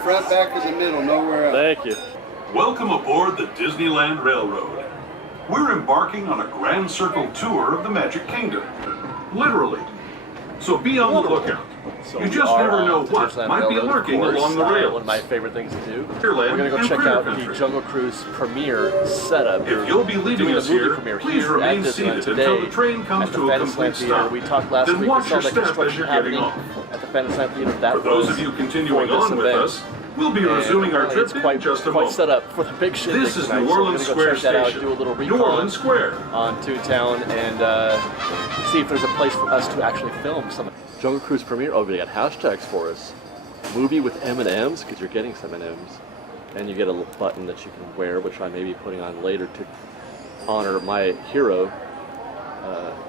front, back, or the middle, nowhere else. Thank you. Welcome aboard the Disneyland Railroad. We're embarking on a grand circle tour of the Magic Kingdom. Literally. So be on the lookout. So you just never know what Disneyland might be Railroad, lurking of course, along the rails. One of my favorite things to do. We're going to go check out the Jungle Cruise premiere setup. If you'll be leaving us here, please remain seated until the train comes to a complete stop. We talked last week, we saw the construction happening at the Fantasyland Theater. That for those of you continuing on with us, we'll be resuming our trip in just a moment. Set up for the big shit. This is New Orleans Square Station. Do a little New Orleans Square on Toontown and see if there's a place for us to actually film some. Jungle Cruise premiere. Oh, they got hashtags for us. Movie with M&Ms, because you're getting some M&Ms, and you get a little button that you can wear, which I may be putting on later to honor my hero,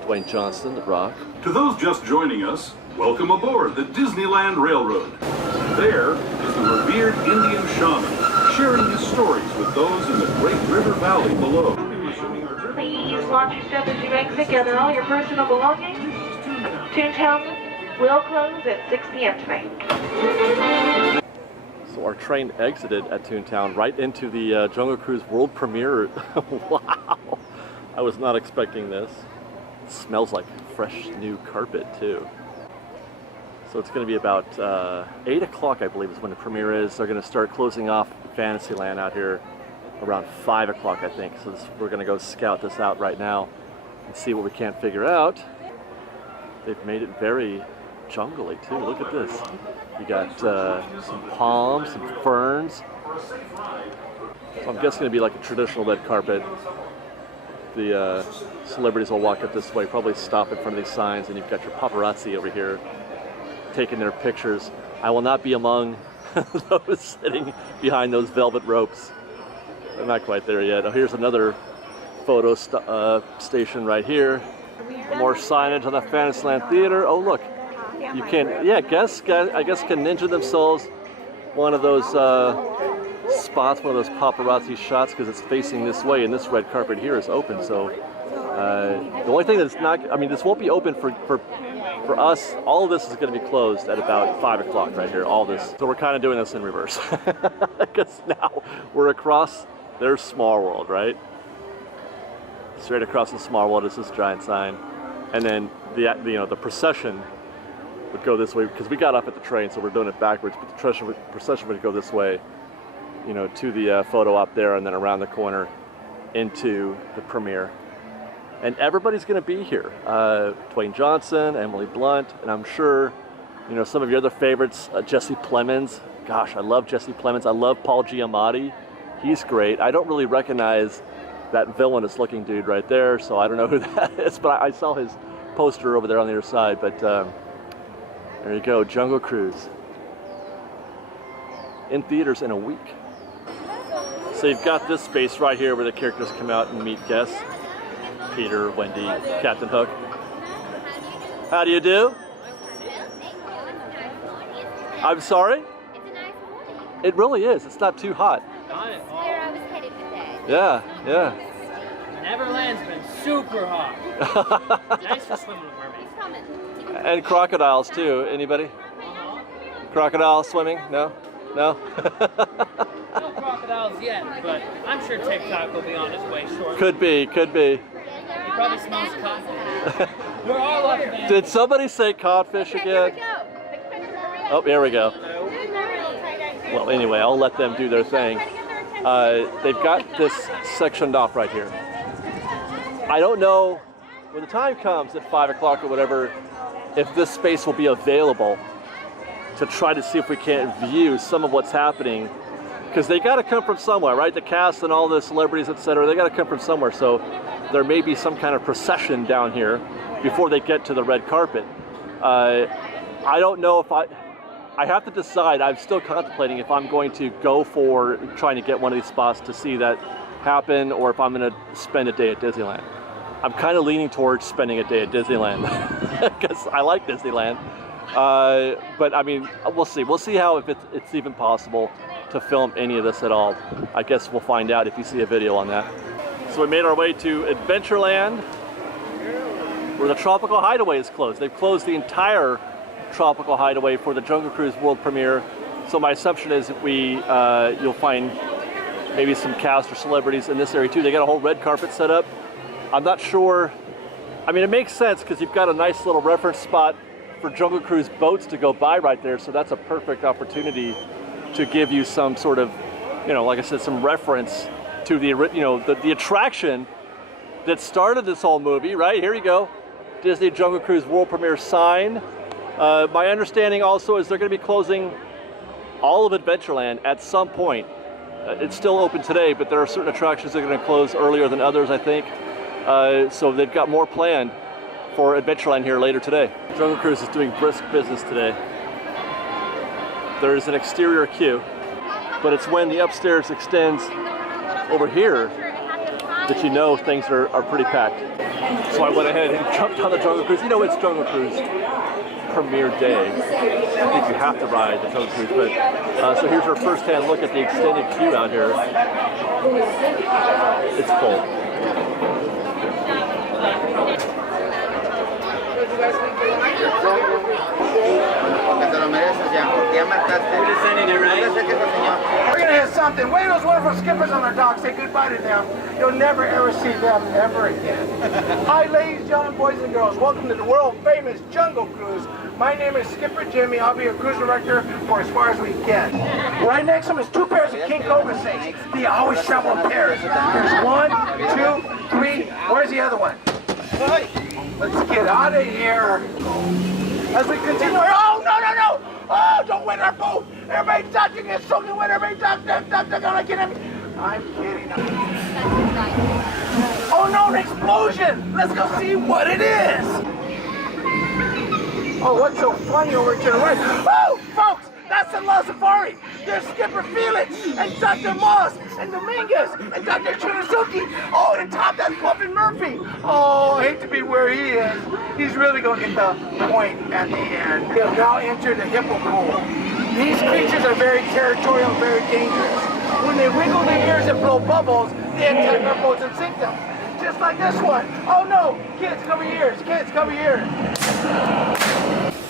Dwayne Johnson, The Rock. To those just joining us, welcome aboard the Disneyland Railroad. There is the revered Indian shaman, sharing his stories with those in the Great River Valley below. Please watch your step as you exit. Gather all your personal belongings. Toontown will close at 6 p.m. tonight. So our train exited at Toontown right into the Jungle Cruise world premiere. Wow! I was not expecting this. It smells like fresh new carpet too. So it's going to be about 8 o'clock, I believe, is when the premiere is. They're going to start closing off Fantasyland out here around 5 o'clock, I think. So we're going to go scout this out right now and see what we can't figure out. They've made it very jungly too. Look at this. You got some palms, some ferns. So I'm guessing it's going to be like a traditional red carpet. The celebrities will walk up this way, probably stop in front of these signs, and you've got your paparazzi over here taking their pictures. I will not be among those sitting behind those velvet ropes. I'm not quite there yet. Oh, here's another photo station right here. More signage on the Fantasyland Theater. Oh, look. You can, yeah, I guess can ninja themselves one of those spots, one of those paparazzi shots, because it's facing this way, and this red carpet here is open. So the only thing that's not, I mean, this won't be open for us. All of this is going to be closed at about 5 o'clock right here, all this. So we're kind of doing this in reverse. Because now we're across their Small World, right? Straight across the Small World is this giant sign. And then the procession would go this way, because we got up at the train, so we're doing it backwards, but the procession would go this way, you know, to the photo op there, and then around the corner into the premiere. And everybody's going to be here. Dwayne Johnson, Emily Blunt, and I'm sure, you know, some of your other favorites, Jesse Plemons. Gosh, I love Jesse Plemons. I love Paul Giamatti. He's great. I don't really recognize that villainous looking dude right there, so I don't know who that is, but I saw his poster over there on the other side. But there you go, Jungle Cruise. In theaters in a week. So you've got this space right here where the characters come out and meet guests. Peter, Wendy, Captain Hook. How do you do? I'm sorry? It's a nice morning. It really is. It's not too hot. That's where I was headed today. Yeah, yeah. Neverland's been super hot. Nice for swimming with mermaids. And crocodiles too. Anybody? Crocodile swimming? No? No? No crocodiles yet, but I'm sure TikTok will be on its way shortly. Could be, could be. He probably smells codfish. We're all up, man. Did somebody say codfish again? Oh, here we go. Well, anyway, I'll let them do their thing. They've got this sectioned off right here. I don't know, when the time comes at 5 o'clock or whatever, if this space will be available to try to see if we can't view some of what's happening. Because they got to come from somewhere, right? The cast and all the celebrities, etc. They got to come from somewhere. So there may be some kind of procession down here before they get to the red carpet. I don't know if I have to decide. I'm still contemplating if I'm going to go for trying to get one of these spots to see that happen, or if I'm going to spend a day at Disneyland. I'm kind of leaning towards spending a day at Disneyland because I like Disneyland. But I mean, we'll see. We'll see how, if it's even possible to film any of this at all. I guess we'll find out if you see a video on that. So we made our way to Adventureland, where the Tropical Hideaway is closed. They've closed the entire Tropical Hideaway for the Jungle Cruise world premiere So my assumption is that you'll find maybe some cast or celebrities in this area too. They got a whole red carpet set up. I'm not sure. I mean, it makes sense because you've got a nice little reference spot for Jungle Cruise boats to go by right there. So that's a perfect opportunity to give you some sort of, like I said, some reference to the attraction that started this whole movie, right? Here you go. Disney Jungle Cruise World Premiere sign. My understanding also is they're going to be closing all of Adventureland at some point. It's still open today, but there are certain attractions that are going to close earlier than others, I think. So they've got more planned for Adventureland here later today. Jungle Cruise is doing brisk business today. There is an exterior queue, but it's when the upstairs extends over here that things are pretty packed. So I went ahead and jumped on the Jungle Cruise. It's Jungle Cruise premiere day. I think you have to ride the Jungle Cruise, but so here's our first-hand look at the extended queue out here. It's full. We're gonna hit something. Wait, those wonderful skippers on our dock. Say goodbye to them. You'll never ever see them ever again. Hi, ladies, gentlemen, boys and girls. Welcome to the world famous Jungle Cruise. My name is Skipper Jimmy. I'll be your cruise director for as far as we get. Right next to him is 2 pairs of King Cobra snakes. They always travel in pairs. There's 1, 2, 3. Where's the other one? Let's get out of here. As we continue. Oh, no. Oh, don't wet our boat. Everybody duck. You get soaking wet. Everybody duck. Don't get him. I'm kidding. Oh, no, an explosion. Let's go see what it is. Oh, what's so funny over to the right? Oh, folks, that's the La Safari. There's Skipper Felix and Dr. Moss and Dominguez and Dr. Chinosuke. Oh, and top, that's Puffin Murphy. Oh, I hate to be where he is. He's really going to get the point at the end. He'll now enter the hippo pool. These creatures are very territorial, very dangerous. When they wiggle their ears and blow bubbles, they attack our boats and sink them. Just like this one. Oh no, kids, cover your ears. Kids, cover your ears.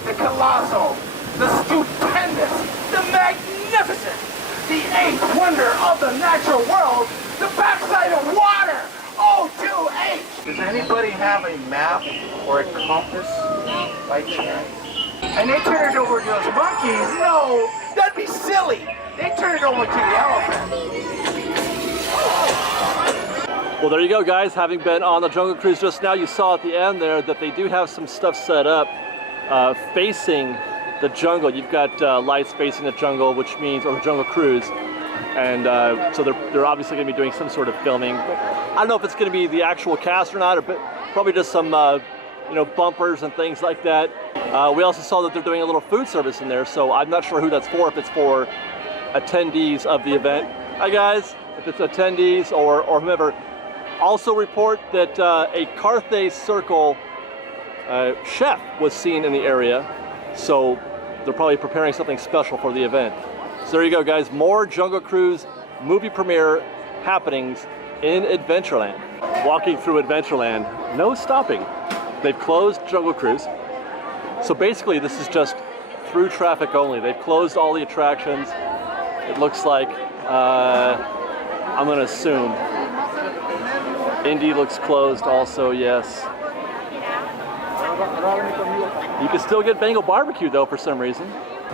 The colossal, the stupendous, the magnificent, the 8th wonder of the natural world, the backside of water, O2H. Does anybody have a map or a compass by chance? And they turn it over to those monkeys? No, that'd be silly. They turn it over to the elephant. Well, there you go, guys. Having been on the Jungle Cruise just now, you saw at the end there that they do have some stuff set up facing the jungle. You've got lights facing the jungle, which means, or the Jungle Cruise, and so they're obviously going to be doing some sort of filming. I don't know if it's going to be the actual cast or not, or probably just some bumpers and things like that. We also saw that they're doing a little food service in there, so I'm not sure who that's for. If it's for attendees of the event. Hi guys, if it's attendees or whomever. Also report that a Carthay Circle chef was seen in the area, so they're probably preparing something special for the event. So there you go, guys. More Jungle Cruise movie premiere happenings in Adventureland. Walking through Adventureland, no stopping. They've closed Jungle Cruise. So basically this is just through traffic only. They've closed all the attractions. It looks like, I'm gonna assume, Indy looks closed also, yes. You can still get Bengal barbecue though for some reason.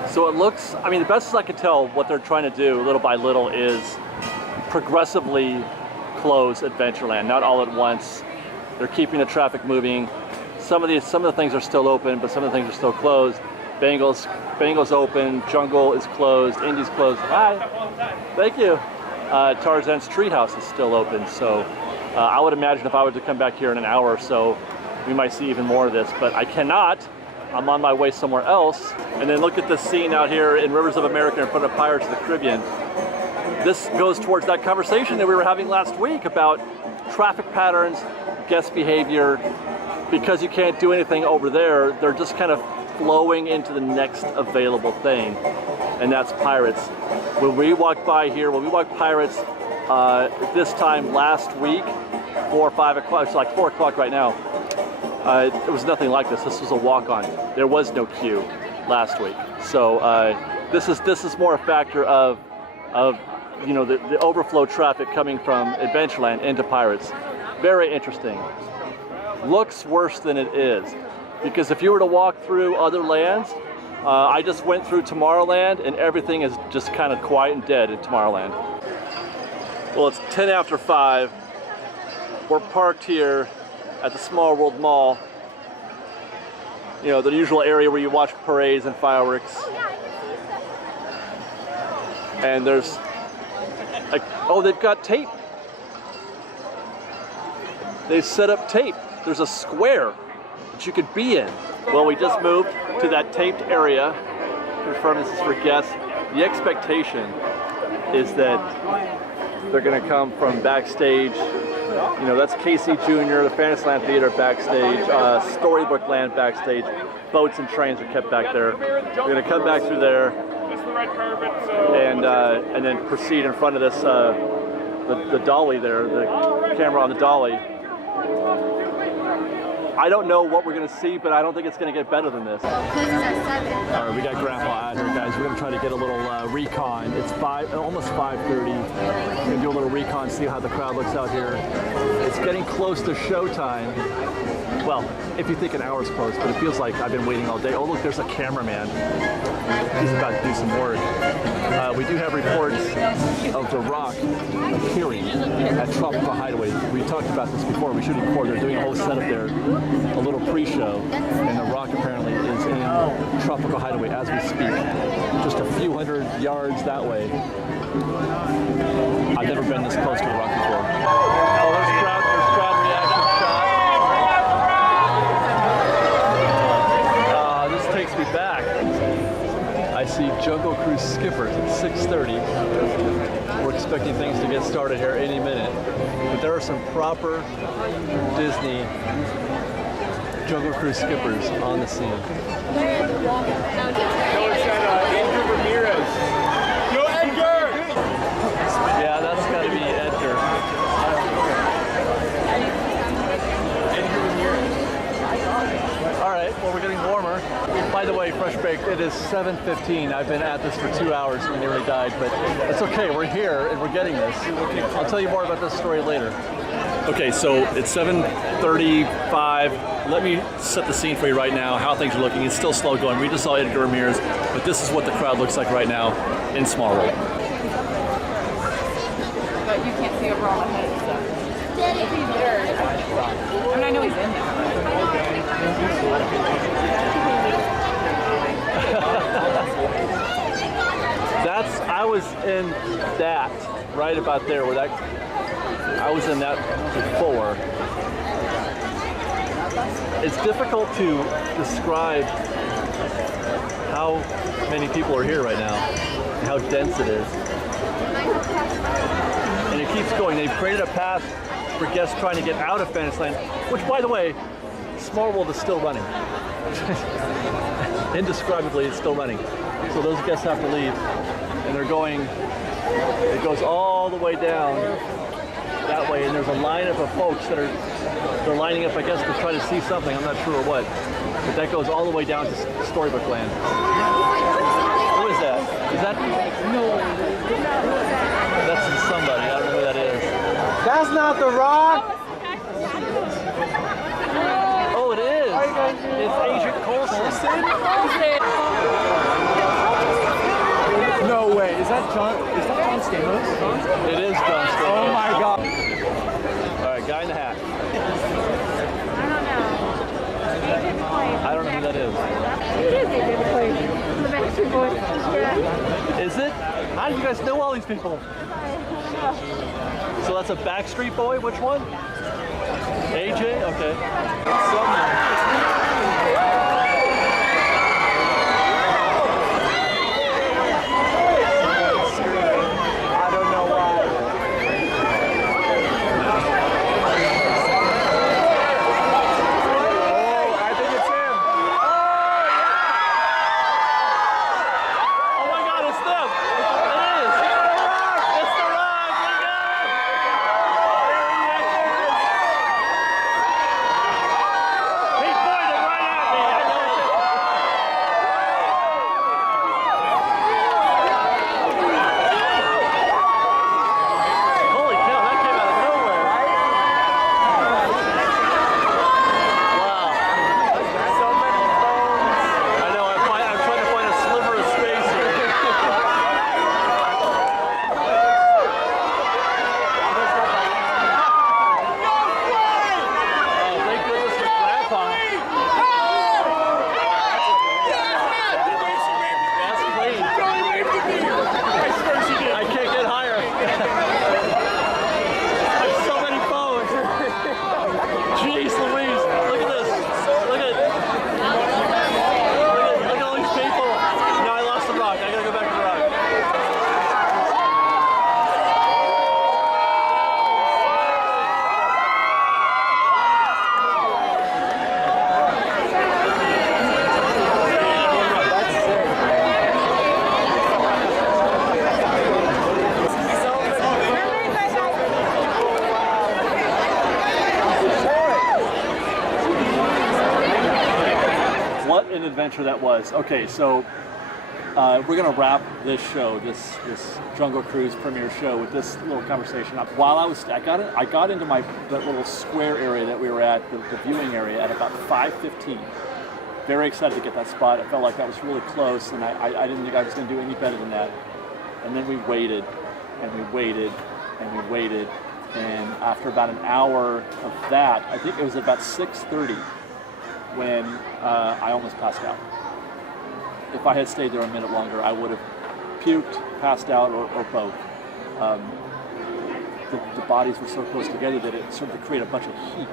So it looks, I mean, the best as I can tell, what they're trying to do little by little is progressively close Adventureland, not all at once. They're keeping the traffic moving. Some of the things are still open, but some of the things are still closed. Bengal's open, Jungle is closed, Indy's closed. Hi, thank you. Tarzan's Treehouse is still open, so I would imagine if I were to come back here in an hour or so, we might see even more of this, but I cannot. I'm on my way somewhere else. And then look at this scene out here in Rivers of America in front of Pirates of the Caribbean. This goes towards that conversation that we were having last week about traffic patterns, guest behavior. Because you can't do anything over there, they're just kind of flowing into the next available thing, and that's Pirates. When we walked by here, when we walked Pirates this time last week, 4 or 5 o'clock, it's like 4 o'clock right now, it was nothing like this. This was a walk-on. There was no queue last week. So This is more a factor of you know, the overflow traffic coming from Adventureland into Pirates. Very interesting. Looks worse than it is, because if you were to walk through other lands, I just went through Tomorrowland and everything is just kind of quiet and dead in Tomorrowland. Well, it's 10 after 5. We're parked here at the Small World Mall. You know, the usual area where you watch parades and fireworks. And there's, oh, they've got tape. They set up tape. There's a square that you could be in. Well, we just moved to that taped area. Confirm this is for guests. The expectation is that they're going to come from backstage. You know, that's Casey Jr., the Fantasyland Theater backstage, Storybook Land backstage. Boats and trains are kept back there. They're going to come back through there and then proceed in front of this, the dolly there, the camera on the dolly. I don't know what we're going to see, but I don't think it's going to get better than this. Closes at 7. All right, we got Grandpa out here, guys. We're going to try to get a little recon. It's almost 5:30. We're going to do a little recon, see how the crowd looks out here. It's getting close to showtime. Well, if you think an hour's close, but it feels like I've been waiting all day. Oh, look, there's a cameraman. He's about to do some work. We do have reports of The Rock appearing at Tropical Hideaway. We talked about this before. We should record. They're doing a whole setup there, a little pre-show, and The Rock apparently is in Tropical Hideaway as we speak. Just a few hundred yards that way. I've never been this close to The Rock before. Oh, there's crowd reaction shot. This takes me back. I see Jungle Cruise skippers at 6:30. We're expecting things to get started here any minute. But there are some proper Disney Jungle Cruise skippers on the scene. Yo, Edgar! Yeah, that's got to be Edgar. All right, well, we're getting warmer. By the way, FreshBaked, it is 7:15. I've been at this for 2 hours and nearly died, but it's okay. We're here and we're getting this. I'll tell you more about this story later. Okay, so it's 7:35. Let me set the scene for you right now, how things are looking. It's still slow going. We just saw Edgar Ramirez, but this is what the crowd looks like right now in Small World. But you can't see over all the heads, so. If he's there, I mean, I know he's in there. I was in that, right about there, where that, I was in that before. It's difficult to describe how many people are here right now, and how dense it is. And it keeps going. They've created a path for guests trying to get out of Fantasyland, which, by the way, Small World is still running. Indescribably, it's still running. So those guests have to leave, and they're going, it goes all the way down that way, and there's a lineup of folks that are, they're lining up, I guess, to try to see something. I'm not sure what, but that goes all the way down to Storybook Land. Who is that? Is that? No. That's somebody. I don't know who that is. That's not The Rock! Oh, it is. It's Agent Coulson. No way. Is that John Stamos? It is John Stamos. Oh my God. All right, guy in the hat. I don't know. I don't know who that is. It is Agent Coulson. The Backstreet Boys. Yeah. Is it? How do you guys know all these people? So that's a Backstreet Boy? Which one? AJ? Okay. He pointed right at me. adventure that was. Okay, so we're gonna wrap this show, this Jungle Cruise premiere show, with this little conversation. While I got into that little square area that we were at, the viewing area, at about 5:15. Very excited to get that spot. I felt like that was really close, and I didn't think I was gonna do any better than that. And then we waited, and we waited, and we waited, and after about an hour of that, I think it was about 6:30 when I almost passed out. If I had stayed there a minute longer, I would have puked, passed out, or both. The bodies were so close together that it sort of created a bunch of heat,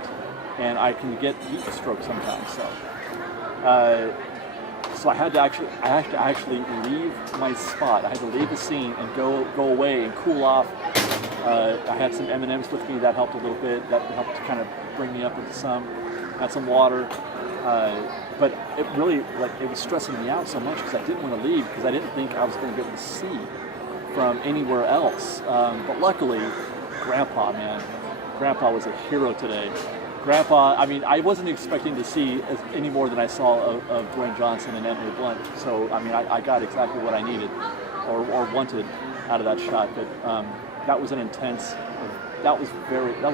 and I can get heat stroke sometimes. So I had to actually leave my spot. I had to leave the scene and go away and cool off. I had some M&Ms with me that helped a little bit. That helped to kind of bring me up into some. Had some water. But it really, it was stressing me out so much because I didn't want to leave because I didn't think I was going to be able to see from anywhere else. But luckily, Grandpa was a hero today. Grandpa, I mean, I wasn't expecting to see any more than I saw of Dwayne Johnson and Emily Blunt. So, I mean, I got exactly what I needed or wanted out of that shot. But that was that was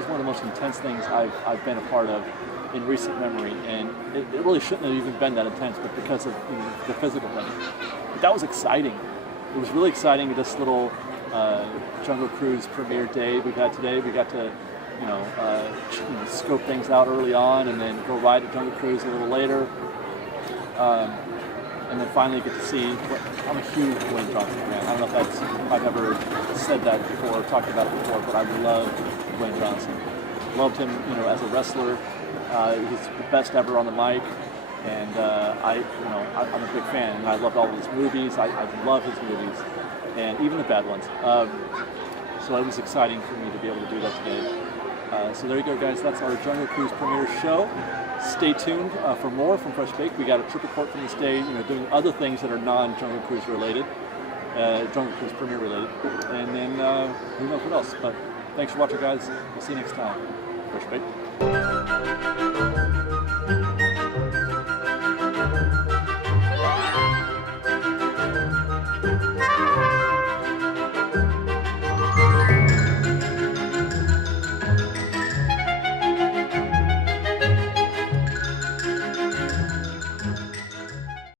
one of the most intense things I've been a part of in recent memory, and it really shouldn't have even been that intense, but because of the physical thing. But that was exciting. It was really exciting, this little Jungle Cruise premiere day we've had today. We got to scope things out early on and then go ride at Jungle Cruise a little later. And then finally get to see I'm a huge Dwayne Johnson fan. I don't know if I've ever said that before or talked about it before, but I love Dwayne Johnson. Loved him, as a wrestler. He's the best ever on the mic, and I'm a big fan, and I loved all of his movies. I love his movies, and even the bad ones. So it was exciting for me to be able to do that today. So there you go, guys. That's our Jungle Cruise premiere show. Stay tuned for more from FreshBaked. We got a trip report from this day, doing other things that are non-Jungle Cruise related, Jungle Cruise premiere related, and then who knows what else. But thanks for watching, guys. We'll see you next time. FreshBaked.